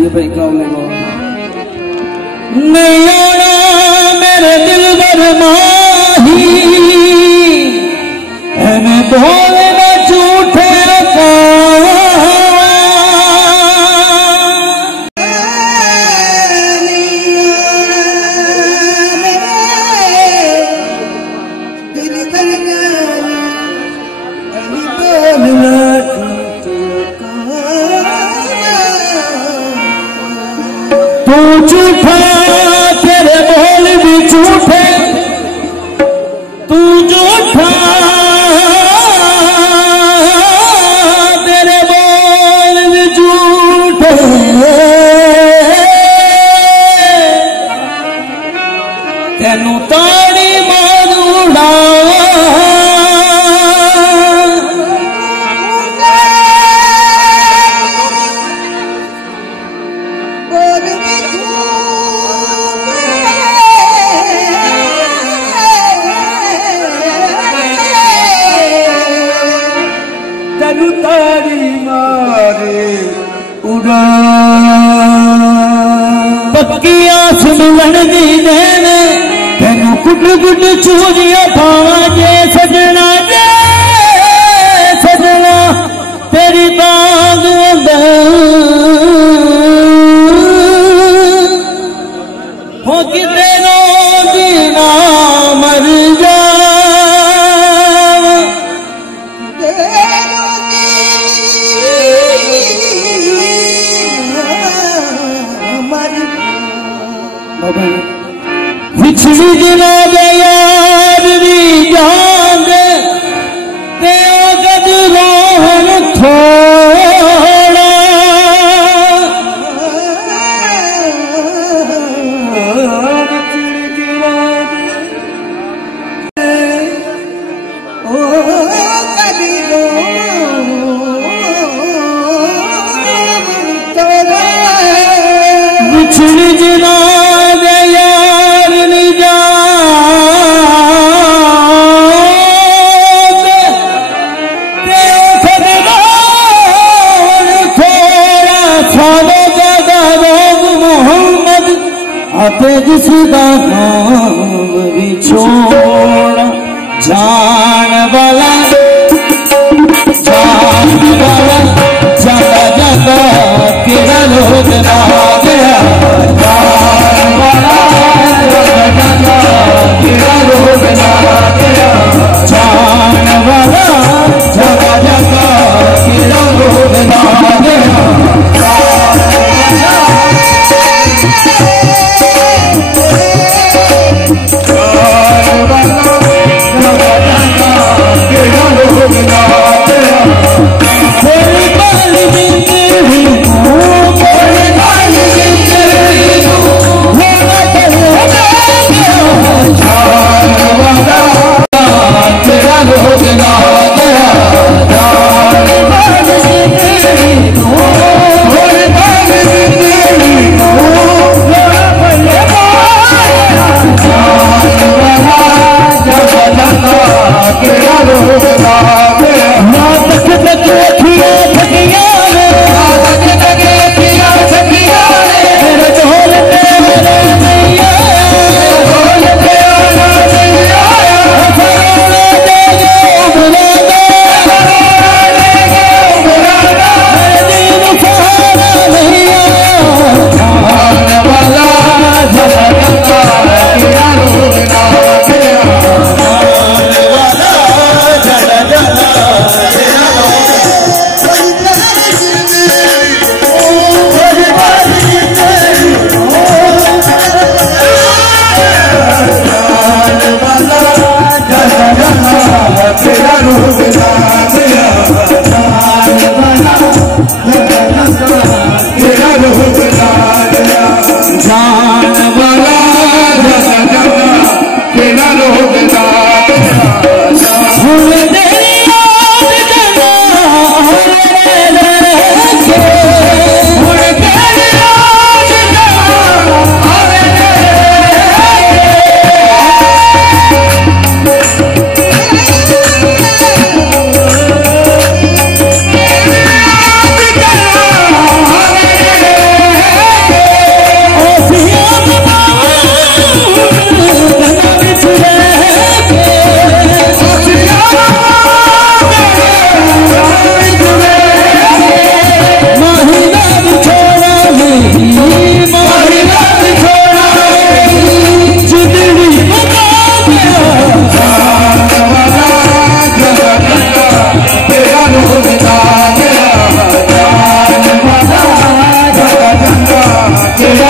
ये भाई गाँव लगा नहीं आना मेरे दिल भर माही मैं बोले न झूठे तू झूठा तेरे बोल भी झूठे तू झूठा तेरे बोल भी झूठे तेनू ताड़ी मारूड़ा तारी मारे उड़ा पक्किया सुन दी नैन तेनू कुट कुट चूरिया पावा जे सजना तेरी बाग हो किते रोगी ना मर जा पिछली दिनों दे यार दी जान ते गद रोहन थोड़ा पिछली दिनों जिसका नाम भी छोड़ा जान वाला जगा जगा केरा लोग ना गया जान वाला जगा जगा केरा लोग ना गया जान वाला जगा जगा केरा लोग ना गया तेरा